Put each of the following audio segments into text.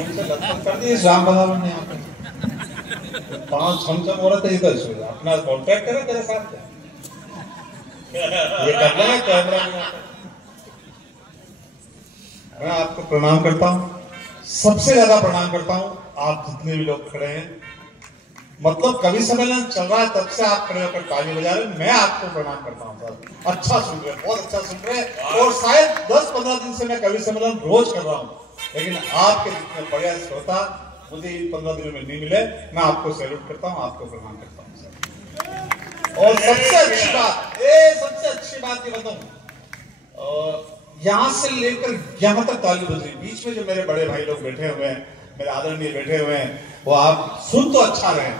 कर दी राम भगवान ने यहाँ पे 5 छमछम औरत इधर सो अपना कॉन्ट्रैक्ट करा तेरे साथ ये कर लेना कैमरा में। मैं आपको प्रणाम करता हूँ, सबसे ज्यादा प्रणाम करता हूँ आप जितने भी लोग खड़े हैं। मतलब कवि सम्मेलन चल रहा है तब से आप खड़े होकर ताली बजा रहे हैं, मैं आपको प्रणाम करता हूँ सर। अच्छा सुन रहे हैं, बहुत अच्छा सुन रहे हैं। और शायद 10-15 दिन से मैं कवि सम्मेलन रोज कर रहा हूँ, लेकिन आपके जितने बढ़िया श्रोता मुझे इन 15 दिनों में नहीं मिले। मैं आपको सैल्यूट करता हूँ, आपको प्रणाम करता हूँ सर। और सबसे अच्छी बात ये बताऊं, यहाँ से लेकर यहाँ तक ताली बज रही, बीच में जो मेरे बड़े भाई लोग बैठे हुए हैं, मेरे आदरणीय बैठे हुए हैं, वो आप सुन तो अच्छा रहे हैं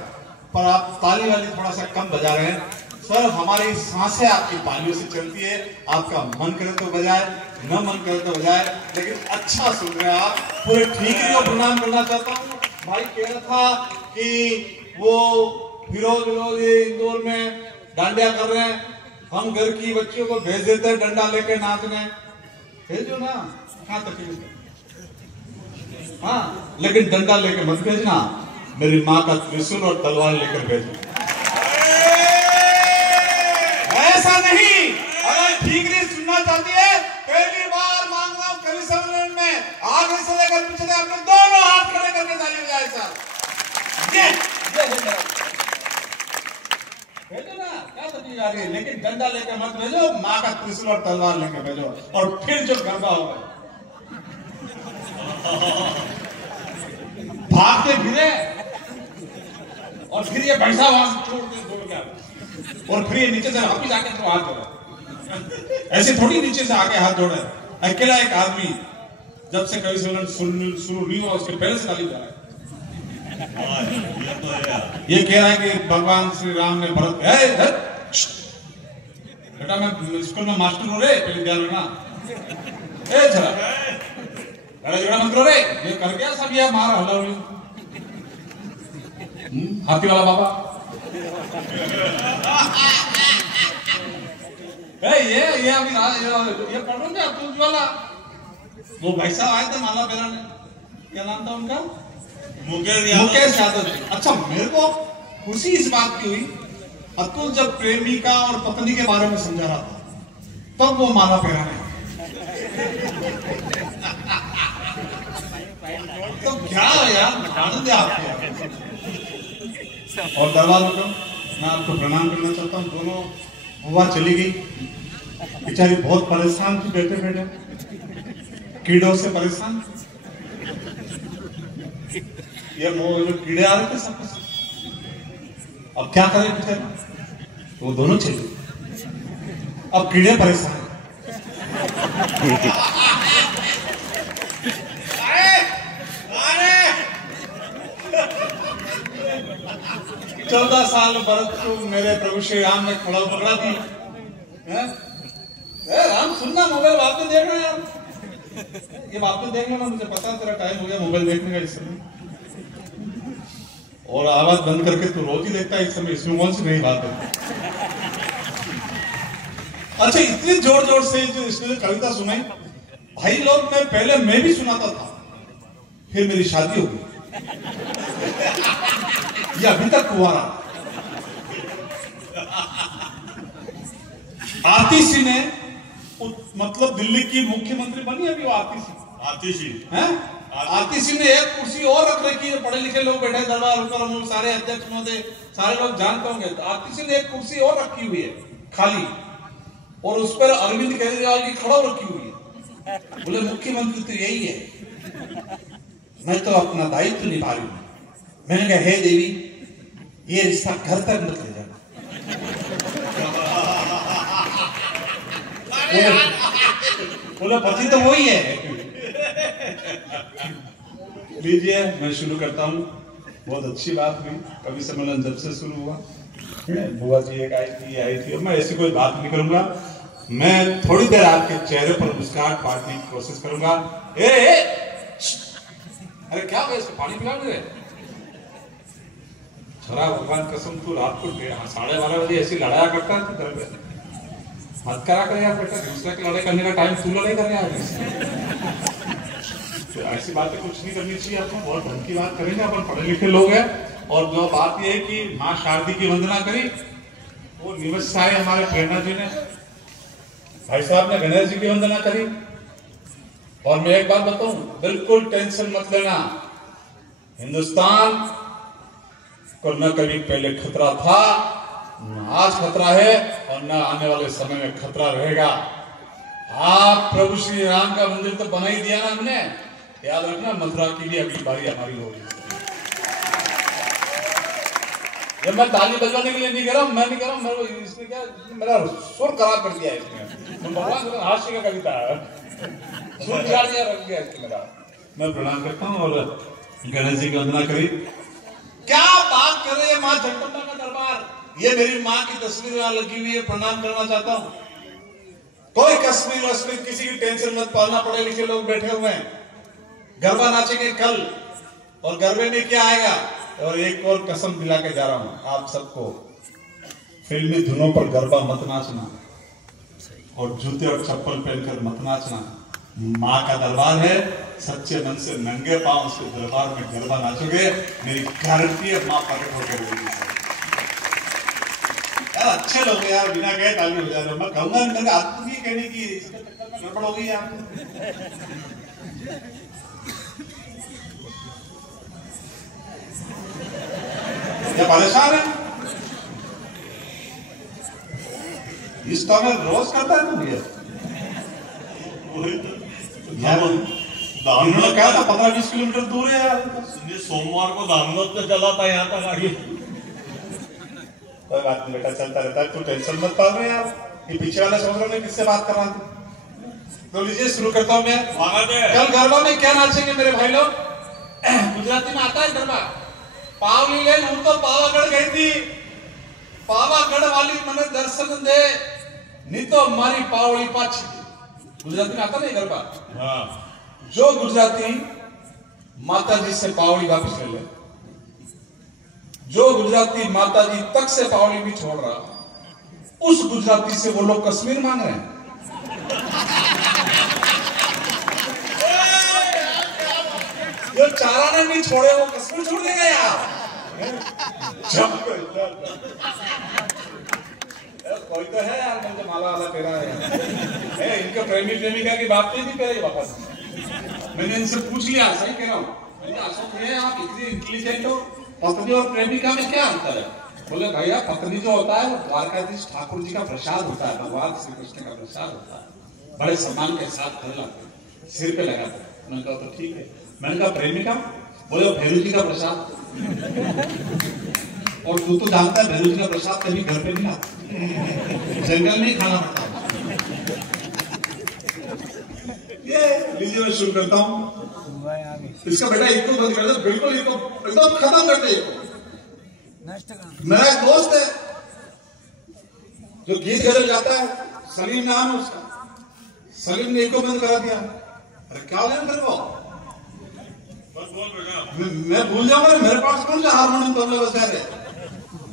पर आप ताली वाली थोड़ा सा कम बजा रहे हैं सर। हमारी सांसें आपकी तालियों से चलती है, आपका मन करे तो बजाए, न मन करे तो बजाए, लेकिन अच्छा सुन रहे हैं आप। पूरे ठीकरी को प्रणाम करना चाहता हूँ। भाई कह रहा था कि वो फिरोज इंदौर में डांडिया कर रहे हैं, हम घर की बच्चियों को भेज देते हैं डंडा लेके नाचने। भेजो ना, कहाँ तकलीफ है? हाँ, लेकिन डंडा लेके मत भेजना, मेरी माँ का त्रिशूल और तलवार लेकर भेजना। ऐसा नहीं, अगर ठीकरी सुनना चाहती है, पहली बार मांग रहा हूँ कवि सम्मेलन में आगे से लेकर पीछे तक अपने दोनों हाथ खड़े करके ताली बजाए सर। भेजो ना, क्या तकलीफ आ रही है, लेकिन डंडा लेकर मत भेजो, माँ का त्रिशूल और तलवार लेकर भेजो। और फिर जो गरबा होगा भागते फिरे और फिर ये पैसा वहां छोड़ के दौड़ गया और फिर ये नीचे से वापिस आके तो हाथ जोड़ा। ऐसे थोड़ी नीचे से आके हाथ जोड़े। अकेला एक आदमी जब से कवि सम्मेलन शुरू नहीं हुआ उसके पहले से ताली बजा रहा है। ये कह रहा है कि भगवान श्री राम ने भरत बेटा मैं स्कूल में मास्टर हूं रे, पहले ध्यान रखना। चला अरे जोड़ा मत करो रे, ये कर गया सब, ये मार हल्ला हाथी वाला बाबा। ये अभी ये पढ़ रहे थे अतुल वाला, वो भाई साहब आए थे माला पहनाने, क्या नाम था उनका? मुकेश यादव। अच्छा, मेरे को खुशी इस बात की हुई, अतुल जब प्रेमिका और पत्नी के बारे में समझा रहा था तब वो माला पहनाने। तो क्या यार आनंद है आपको। और दरबार में मैं आपको प्रणाम करना चाहता हूँ। दोनों बुआ चली गई, बेचारी बहुत परेशान थी, बैठे बैठे कीड़ों से परेशान। ये जो कीड़े आ रहे थे सब, अब क्या करें बेचारे, वो दोनों चले, अब कीड़े परेशान। 14 साल भरत को मेरे प्रभु श्री राम ने खड़ा पकड़ा थी। राम सुनना, मोबाइल बाद में देख रहे हैं, ये बाद में देख लेना, मुझे पता तेरा टाइम हो गया मोबाइल देखने का इस समय, और आवाज बंद करके तू रोज ही देखता है इस समय, इसमें कौन सी नई बात है। अच्छा, इतनी जोर जोर से इसने कविता सुनाई भाई लोग, मैं पहले मैं भी सुनाता था, फिर मेरी शादी हो गई, ये अभी तक कुंवारा। आरती सिंह ने मतलब दिल्ली की मुख्यमंत्री बनी अभी, वो आरती सिंह ने एक कुर्सी और रख रखी है, पढ़े लिखे लोग बैठे दरबार ऊपर, सारे अध्यक्ष महोदय सारे लोग जानते होंगे। तो आरती सिंह ने एक कुर्सी और रखी हुई है खाली, और उस पर अरविंद केजरीवाल की खड़ा रखी हुई है। बोले मुख्यमंत्री तो यही है, मैं तो अपना दायित्व निभा रही हूं। मैंने कहा हे देवी, ये रिश्ता घर तक मत ले जाना। बोले पति तो वही है। लीजिए मैं शुरू करता हूँ। बहुत अच्छी बात हुई, कवि सम्मेलन जब से शुरू हुआ, बुआ जी एक आई थी, मैं ऐसी कोई बात नहीं करूंगा। मैं थोड़ी देर आपके चेहरे पर मुस्कुराहट पाटने की कोशिश करूंगा। अरे क्या हुआ, इसको पानी पिला दे। छोरा भगवान कसम, तू रात को 12:30 बजे ऐसी लड़ाया करता है, तू घर पे मत करा कर यार बेटा, दूसरे की लड़ाई करने का टाइम तू लड़ाई कर यार। तो ऐसी बातें कुछ नहीं करनी चाहिए। आपको बहुत ढंग की बात करेंगे, अपन पढ़े लिखे लोग हैं। और जो बात यह है कि माँ शारदी की वंदना करी, वो निवत्साए हमारे प्रेरणा जी ने, भाई साहब ने गणेश जी की वंदना करी। और मैं एक बात बताऊं, बिल्कुल टेंशन मत लेना, हिंदुस्तान को न कभी पहले खतरा था, न आज खतरा है, और न आने वाले समय में खतरा रहेगा। आप प्रभु श्री राम का मंदिर तो बना ही दिया ना हमने, याद रखना मथुरा की भी अगली बारी हमारी होगी। जब मैं ताली बजवाने के लिए नहीं कह रहा हूं, मैं नहीं कह रहा हूं, इसने क्या मेरा सुर खराब कर दिया इसने, तो भगवान हास्य का कविता है, सुर बिगाड़ दिया, रख दिया इसने मेरा। मैं प्रणाम करता हूँ और गणेश जी की वंदना करी। क्या बात कर रहे हैं माँ जगदम्बा का दरबार, ये मेरी माँ की तस्वीर यहाँ लगी हुई है, प्रणाम करना चाहता हूँ। कोई कश्मीर वश्मीर किसी की टेंशन मत पालना, पढ़े लिखे लोग बैठे हुए हैं। गरबा नाचेंगे कल, और गरबे में क्या आएगा, और एक और कसम दिला के जा रहा हूं आप सबको, फिल्मी धुनों पर गरबा मत नाचना, और जूते और चप्पल पहनकर मत नाचना। माँ का दरबार है, सच्चे मन से नंगे पांव उसके दरबार में गरबा नाचोगे, मेरी गारंटी है माँ प्रकट होकर बोलेगी। यार अच्छे लोग यार, बिना गए ताली बजा रहे, मैं कहूंगा मैंने आपको नहीं कहने की, इसके चक्कर में गड़बड़ हो गई यार। क्या परेशान है इस तो में रोज करता है तुम ये यार, उन्होंने कहा था 15-20 किलोमीटर दूर है यार, सोमवार को धामनोद पे चला था यहाँ तक आगे। कोई बात नहीं बेटा, चलता रहता है, तू टेंशन मत पा रहे यार। ये पीछे वाले सोच रहे किससे बात कर रहा था। तो लीजिए शुरू करता हूँ मैं। कल गरबा में क्या नाचेंगे मेरे भाई लोग, गुजराती में आता है गरबा, पावली ले हूं तो पावागढ़ गई थी, पावागढ़ वाली मने दर्शन दे, नहीं तो हमारी पावली पाछी थी। गुजराती में आता नहीं गरबा। हाँ। जो गुजराती माता जी से पावली वापस ले ले, जो गुजराती माता जी तक से पावली भी छोड़ रहा, उस गुजराती से वो लोग कश्मीर मांग रहे हैं। जो चारा ने नहीं छोड़े वो कश्मीर छोड़ देगा यार। कोई तो है यार, मुझे माला वाला तेरा है, इनके प्रेमी प्रेमिका की बात नहीं थी पहले वापस। मैंने इनसे पूछ लिया, सही कह रहा हूँ, अशोक है आप इतने इंटेलिजेंट हो, पत्नी और प्रेमिका में क्या अंतर है? बोले भैया पत्नी जो होता है वो द्वारकाधीश ठाकुर जी का प्रसाद होता है, भगवान श्री कृष्ण का प्रसाद होता है, बड़े सम्मान के साथ घर लाते हैं, सिर पे लगाते हैं। मैंने कहा तो ठीक है। मैंने कहा प्रेमिका, बोले भैरू जी का प्रसाद, और तू तो जानता है भैरू जी का प्रसाद कभी घर पे नहीं आता, जंगल में ही खाना पड़ता है। ये लीजिए मैं शुरू करता हूँ। इसका बेटा इको बंद कर दे, बिल्कुल इको एकदम खत्म कर दे। मेरा एक दोस्त है जो गीत गजल गाता है, सलीम नाम है उसका, सलीम ने इको बंद करा दिया। अरे क्या हो गया मेरे को, मैं भूल जाऊंगा, मेरे पास कौन सा हारमोनियम तबला बजा रहे।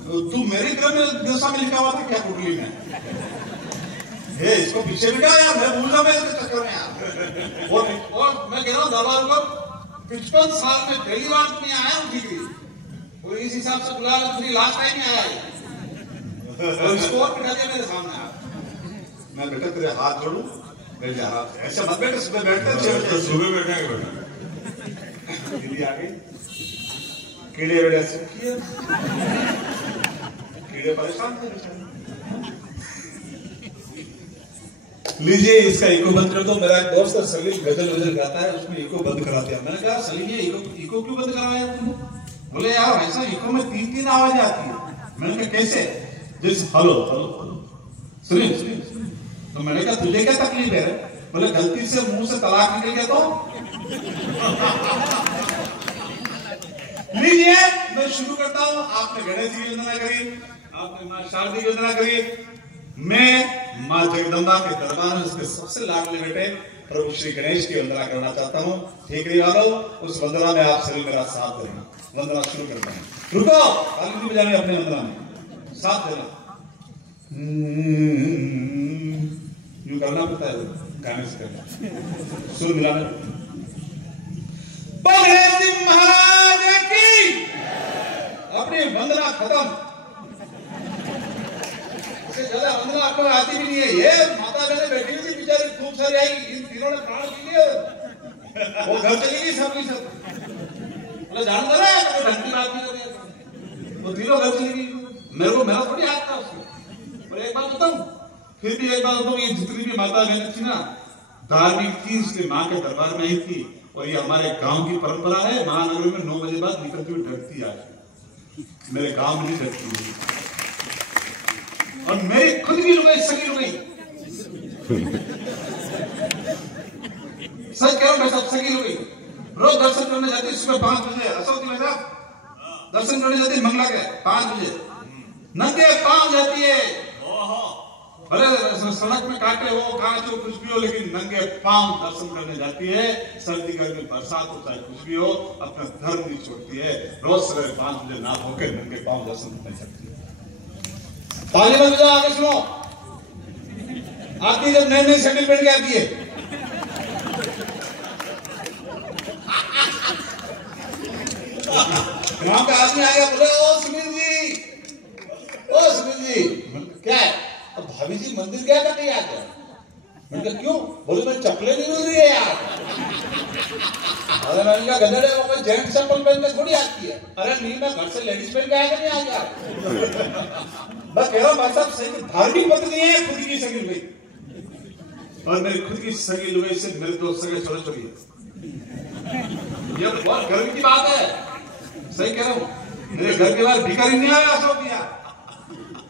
तू मेरी घर में दिशा में लिखा हुआ था क्या कुटली में, ये इसको पीछे बिठा यार, मैं भूल जाऊंगा इसके चक्कर में यार। और मैं कह रहा हूँ दरबार को 55 साल में पहली बार तुम्हें आया हूँ ठीक, वो इस हिसाब से बुला रहा, लास्ट टाइम ही आया और इसको और बिठा दिया मेरे सामने। मैं बेटा तेरे हाथ जोड़ू, मेरे हाथ ऐसे मत बैठे, सुबह बैठते सुबह बैठेंगे बेटा। दीदी आ गई, कीड़े वेड़े कीड़े परेशान थे। लीजिए इसका इको बंद कर दो। मेरा एक दोस्त है सलीम, गजल वजल गाता है, उसने इको बंद करा दिया। मैंने कहा सलीम ये इको क्यों बंद कराया तुमने? बोले यार ऐसा इको में 3-3 आवाजें आती है। मैंने कहा कैसे? जैसे हेलो हेलो सुनिए सुनिए। तो मैंने कहा तुझे क्या तकलीफ है? बोले गलती से मुंह से तलाक निकल गया तो। लीजिए मैं शुरू करता हूं। आपने गणेश जी की वंदना करी, आपने मां शारदी की वंदना करी, मैं मां जगदम्बा के दरबार में उसके सबसे लाडले बेटे प्रभु श्री गणेश की वंदना करना चाहता हूं। ठीक नहीं वालों, उस वंदना में आप सभी मेरा साथ देना। वंदना शुरू करते हैं। रुको, ताली नहीं बजानी, अपने वंदना में साथ देना। यूं करना पड़ता है, गाने से करना, सुर मिलाना। अपनी वंदना खत्म, इससे ज्यादा वंदना आपको आती भी नहीं है। ये माता बहने बैठी हुई थी बेचारी, खूब सारी आई, इन तीनों ने प्राण पी लिए, वो घर चली गई सब की सब। मतलब जान दो ना, ढंग की बात नहीं कर, वो तीनों घर चली गई। मेरा थोड़ी हाथ था उसको। और एक बात बताऊं, फिर भी एक बात बताऊं, ये जितनी भी माता बहनें थी ना, धार्मिक थी, इसलिए माँ के दरबार में ही थी। और ये हमारे गांव की परंपरा है, महानगर में 9 बजे बाद निकलती हुई डरती आज। मेरे गांव में नहीं डरती। और मेरी खुद की लुगाई, सगी लुगाई, सच कह रहा हूं मैं, सब सगी लुगाई रोज दर्शन करने जाती है सुबह 5 बजे। असल में साहब दर्शन करने जाती है मंगला के 5 बजे, नंगे पांव जाती है। अरे सड़क में काटे हो, कांच हो, कुछ भी हो, लेकिन नंगे पांव दर्शन करने जाती है। सर्दी गर्मी बरसात हो चाहे कुछ भी हो, अपना धर्म नहीं छोड़ती है। रोज सवेरे 5 बजे ना होकर नंगे पांव दर्शन करने जाती है। ताली बजाओ, आगे सुनो। आपकी जब नई नई सेटलमेंट क्या आती है, गांव का आदमी आ गया, बोले ओ सुनील जी, क्या है? अब भाभी जी मंदिर क्या करने आ गया? मैंने कहा क्यों? बोले मेरी चप्पलें नहीं मिल रही है यार। अरे मैंने कहा गधेड़े हो, कोई जेंट्स चप्पल पहन के थोड़ी आती है। अरे नहीं, मैं घर से लेडीज पहन के आया नहीं आ गया। मैं कह रहा हूँ भाई साहब, सही धार्मिक पत्नी है, खुद की सगी लुगाई, और मेरी खुद की सगी लुगाई से मेरे दोस्त सगे छोड़े छोड़िए। ये तो बहुत गर्व की बात है, सही कह रहा हूँ। मेरे घर के बाहर भिखारी नहीं आया अशोक भैया।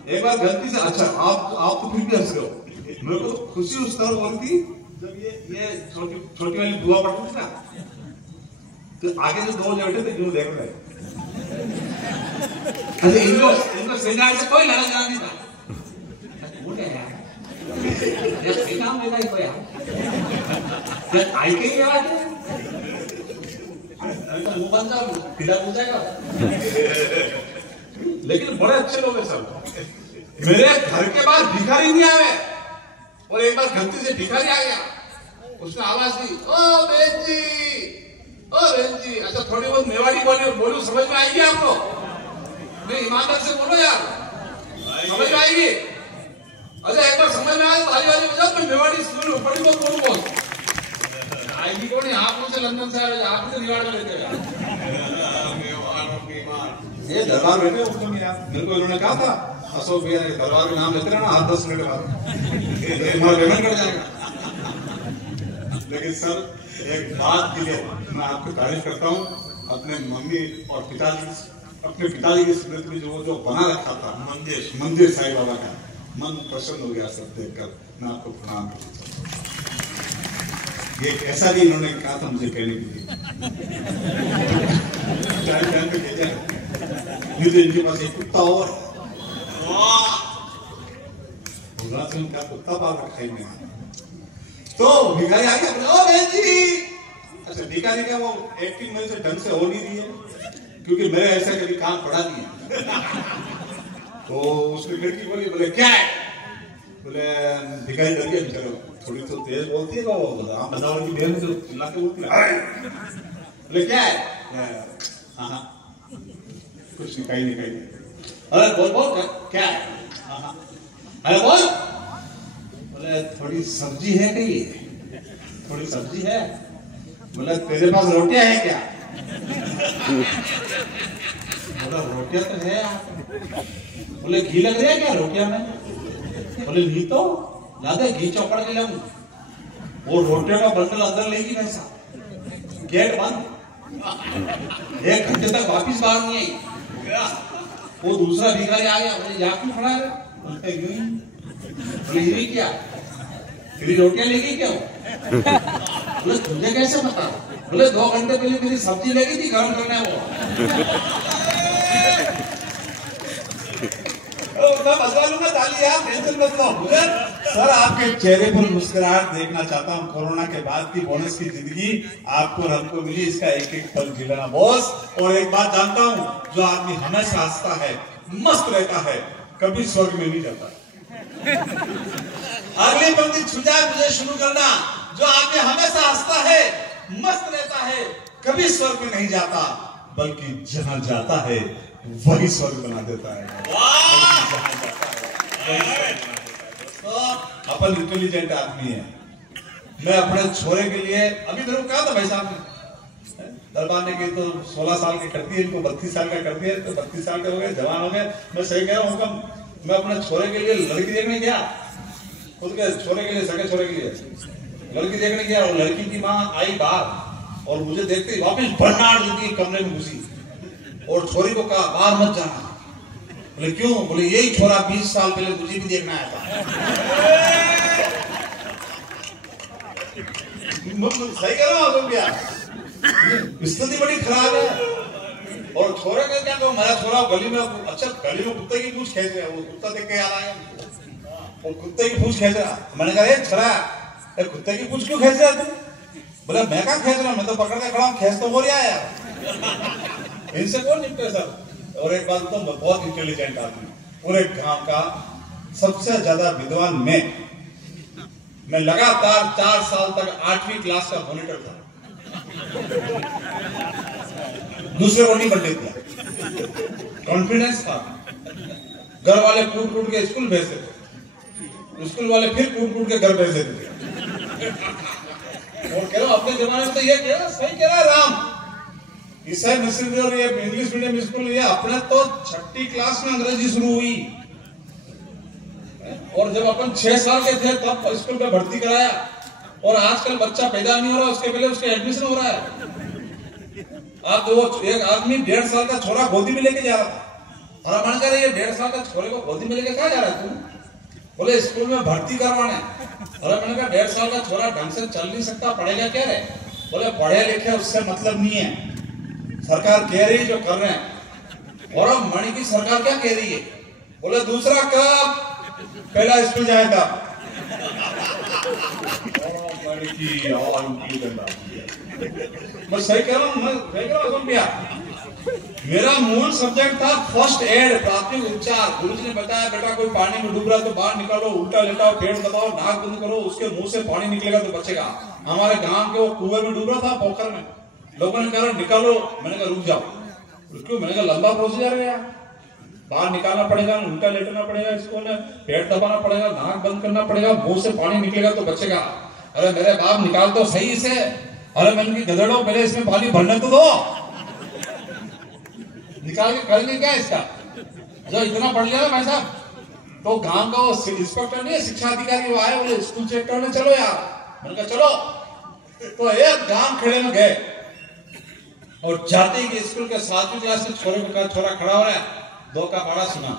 एक बार गलती से, अच्छा आप तो फिर भी हंस रहे हो, मेरे को तो खुशी उस तरह हो रही थी जब ये छोटी वाली बुआ पढ़ती थी ना, तो आगे जो 2 बैठे थे जो देख रहे, अरे इनको श्रृंगार से कोई लड़ाई नहीं था। वो क्या यार, ये काम लेगा ही कोई यार, आई के आवाज है, मुंह बंद कर, पीड़ा हो जाएगा। लेकिन बड़े अच्छे लोग हैं सब। मेरे घर के बाहर भिखारी नहीं आए, और एक बार गलती से भिखारी आ गया, उसने आवाज दी, ओ बहन जी, ओ बहन जी। अच्छा थोड़ी बहुत मेवाड़ी बोलूं समझ में आएगी आपको? नहीं, ईमानदार से बोलो यार, समझ में आएगी? अच्छा एक बार समझ में आए, ताली वाली बजाओ, मैं मेवाड़ी सुनूं, थोड़ी बहुत बोलूं, बहुत आएगी कौन? आप मुझे लंदन से आए, आप मुझे रिवाड़ में लेते हैं। ये दरबार बैठे उस समय यार, मेरे को इन्होंने कहा था अशोक भैया ने, दरबार में नाम लेते रहना, 8-10 मिनट बाद तुम्हारा पेमेंट कट जाएगा। लेकिन सर एक बात के लिए मैं आपको तारीफ करता हूँ, अपने मम्मी और अपने पिताजी की स्मृति में जो बना रखा था मंदिर साईं बाबा का, मन प्रसन्न हो गया सब देखकर। मैं आपको प्रणाम करता हूँ। ये ऐसा भी इन्होंने कहा था मुझे कहने के लिए, नहीं तो इनके पास एक कुत्ता और उनका कुत्ता पाल रखा है मैंने। तो भिखारी आ गया, ओ बहन जी। अच्छा भिखारी का वो एक्टिंग मेरे से ढंग से हो नहीं रही है, क्योंकि मेरे ऐसा कभी काम पड़ा नहीं है। तो उसने लड़की बोली, बोले क्या है? बोले भिखारी डर गया बेचारा, थोड़ी तो तेज बोलती है वो, आम बनाओ की बहन से चिल्ला के बोलती है। बोले क्या है? हाँ कुछ नहीं, कहीं नहीं। अरे बोल क्या है? अरे बोल। बोले थोड़ी सब्जी है कहीं? थोड़ी सब्जी है। बोले तेरे पास रोटियां है क्या? बोला रोटियां तो है। बोले घी लग रहा है क्या रोटियां में? बोले नहीं तो ज्यादा घी चौपड़ के लाऊं। वो रोटियों का बंडल अंदर लेगी वैसा, गेट बंद, 1 घंटे तक वापिस बाहर नहीं आई। वो दूसरा भिखारी आ गया, बोले यहाँ क्यों खड़ा है? बोलते यूं ही। बोले यूं ही क्या? तेरी रोटियां लेगी क्या? बोले तुझे कैसे पता? बोले 2 घंटे पहले मेरी सब्जी लगी थी गर्म करने वो। मैं बजवा लूंगा ताली यार, टेंशन मत लो। सर आपके चेहरे पर मुस्कुराहट देखना चाहता हूँ। कोरोना के बाद की बोनस की जिंदगी आपको और हमको मिली, इसका एक एक पल जीना बॉस। और एक बात जानता हूँ, जो आदमी हमेशा हंसता है, मस्त रहता है, कभी स्वर्ग में नहीं जाता। अगली पंक्ति छुजा मुझे शुरू करना। जो आदमी हमेशा हंसता है, मस्त रहता है, कभी स्वर्ग में नहीं जाता, बल्कि जहां जाता है वही स्वर्ग बना देता है। तो अपन इंटेलिजेंट आदमी है। मैं अपने छोरे के लिए अभी मेरे को कहा था भाई साहब ने दरबार ने की तो 16 साल की करती है, इनको 32 साल का करती है, तो 32 साल के हो गए, जवान हो गए। मैं सही कह रहा हूँ, मैं अपने छोरे के लिए लड़की देखने गया, खुद के छोरे के लिए, सगे छोरे के लिए लड़की देखने गया, और लड़की की माँ आई बाहर और मुझे देखते ही वापिस भरनाड़ देती कमरे में घुसी और छोरी को कहा बाहर मत जाना। बोले क्यों? बोले यही छोरा 20 साल पहले मुझे भी देखना आया था। सही कह रहा हूँ क्या? स्थिति बड़ी खराब है। और छोरे का क्या कहूँ, मेरा छोरा गली में, अच्छा गली में कुत्ते की पूंछ खींच रहा है, वो कुत्ता देख के याद आया, वो कुत्ते की पूंछ खींच रहा। मैंने कहा छोरा कुत्ते की पूंछ क्यों खींच रहा तू? बोला मैं क्या खींच रहा हूँ, मैं तो पकड़ के खड़ा हूँ, खींच तो बोल यार, इनसे कौन निपटे सर। और एक बात तो बहुत इंटेलिजेंट आदमी, पूरे गांव का सबसे ज्यादा विद्वान मैं लगातार 4 साल तक 8वीं क्लास का मॉनिटर था, दूसरे को नहीं बनने दिया, कॉन्फिडेंस था। घर वाले कूट कूट के स्कूल भेजते थे, स्कूल वाले फिर कूट कूट के घर भेज देते थे। और कह रहा अपने जमाने में तो ये कह रहा, सही कह रहा राम, ईसाई मस्जिद और ये इंग्लिश मीडियम स्कूल, ये अपने तो 6ठी क्लास में अंग्रेजी शुरू हुई, और जब अपन 6 साल के थे तब स्कूल में भर्ती कराया, और आजकल बच्चा पैदा नहीं हो रहा उसके पहले उसके एडमिशन हो रहा है। अब वो एक आदमी 1.5 साल का छोरा गोदी में लेके जा रहा था, और मन कर रही है 1.5 साल का छोरे को गोदी में लेके कहाँ जा रहा है तू? बोले स्कूल में भर्ती करवाना। अरे मैंने कहा 1.5 साल का छोरा ढंग से चल नहीं सकता, पढ़ेगा क्या रे? बोले पढ़े लिखे उससे मतलब नहीं है, सरकार कह रही है जो कर रहे हैं। और अब मणि की सरकार क्या कह रही है? बोले दूसरा कब पहला स्कूल जाएगा। मैं सही कह रहा हूँ, मैं सही कह रहा हूँ। मेरा मूल सब्जेक्ट था फर्स्ट एड, प्राथमिक उपचार। गुरुजी ने बताया बेटा कोई पानी में डूब रहा तो बाहर निकालो, उल्टा लेटाओ, पेड़ दबाओ, नाक बंद करो, उसके मुंह से पानी निकलेगा तो बचेगा। हमारे गांव के वो कुएं में डूब रहा था, पोखर में, लोगों ने कहा निकालो, मैंने कहा रुक जाओ। क्यों? मैंने कहा लंबा प्रोसीजर है, बाहर निकालना पड़ेगा, उल्टा लेटना पड़ेगा, इसको पेट दबाना पड़ेगा, नाक बंद करना पड़ेगा, मुंह से पानी निकलेगा तो बचेगा। अरे मेरे बाप निकाल तो सही इसे। अरे मैंने की गधेड़ो पहले इसमें पानी भरने तो दो, निकाल के करेंगे क्या इसका? जो इतना पढ़ लिया भाई साहब, तो गांव का वो इंस्पेक्टर नहीं है, शिक्षा अधिकारी, वो आए, बोले स्कूल चेक करने चलो यार। मैंने कहा चलो। तो एक गांव खेड़े में गए, और जाते ही स्कूल के 7वीं क्लास में छोरा खड़ा हो रहा है, 2 का पढ़ा सुना,